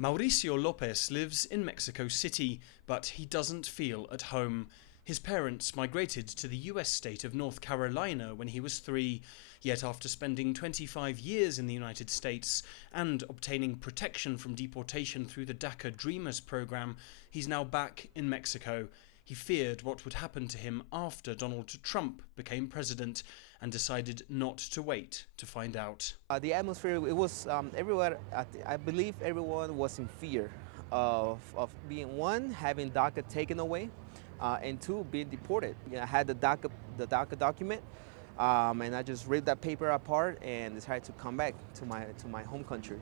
Mauricio Lopez lives in Mexico City, but he doesn't feel at home. His parents migrated to the US state of North Carolina when he was 3, yet after spending 25 years in the United States and obtaining protection from deportation through the DACA Dreamers program, he's now back in Mexico. He feared what would happen to him after Donald Trump became president and decided not to wait to find out. The atmosphere, it was everywhere. I believe everyone was in fear of being, one, having DACA taken away, and two, being deported. I had the DACA document, and I just ripped that paper apart and decided to come back to my home country.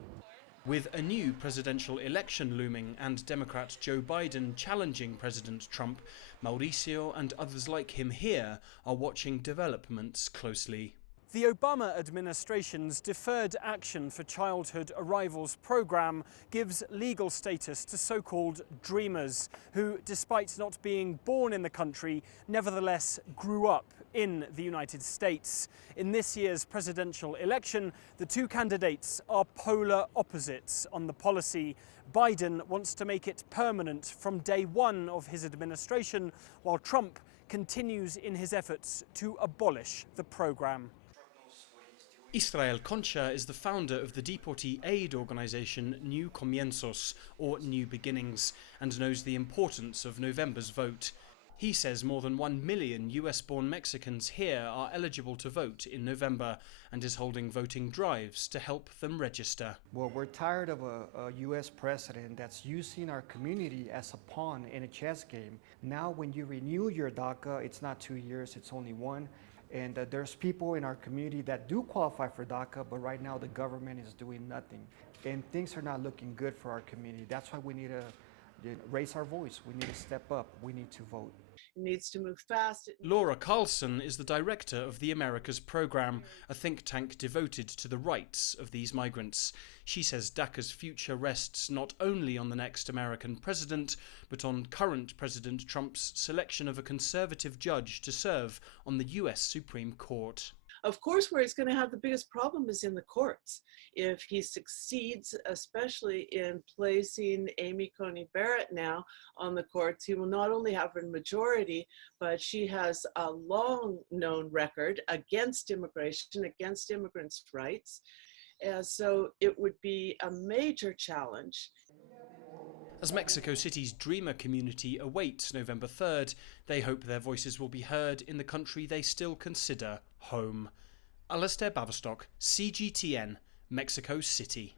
With a new presidential election looming and Democrat Joe Biden challenging President Trump, Mauricio and others like him here are watching developments closely. The Obama administration's Deferred Action for Childhood Arrivals program gives legal status to so-called dreamers who, despite not being born in the country, nevertheless grew up in the United States. In this year's presidential election, the two candidates are polar opposites on the policy. Biden wants to make it permanent from day one of his administration, while Trump continues in his efforts to abolish the program. Israel Concha is the founder of the deportee aid organisation New Comienzos, or New Beginnings, and knows the importance of November's vote. He says more than 1 million US-born Mexicans here are eligible to vote in November and is holding voting drives to help them register. Well, we're tired of a US president that's using our community as a pawn in a chess game. Now when you renew your DACA, it's not 2 years, it's only 1. And there's people in our community that do qualify for DACA, but right now the government is doing nothing. And things are not looking good for our community. That's why we need to raise our voice. We need to step up. We need to vote. It needs to move fast. Laura Carlson is the director of the Americas program, a think tank devoted to the rights of these migrants. She says DACA's future rests not only on the next American president, but on current President Trump's selection of a conservative judge to serve on the US Supreme Court. Of course, where he's going to have the biggest problem is in the courts. If he succeeds, especially in placing Amy Coney Barrett now on the courts, he will not only have a majority, but she has a long-known record against immigration, against immigrants' rights. So it would be a major challenge. As Mexico City's Dreamer community awaits November 3rd, they hope their voices will be heard in the country they still consider home. Alastair Baverstock, CGTN, Mexico City.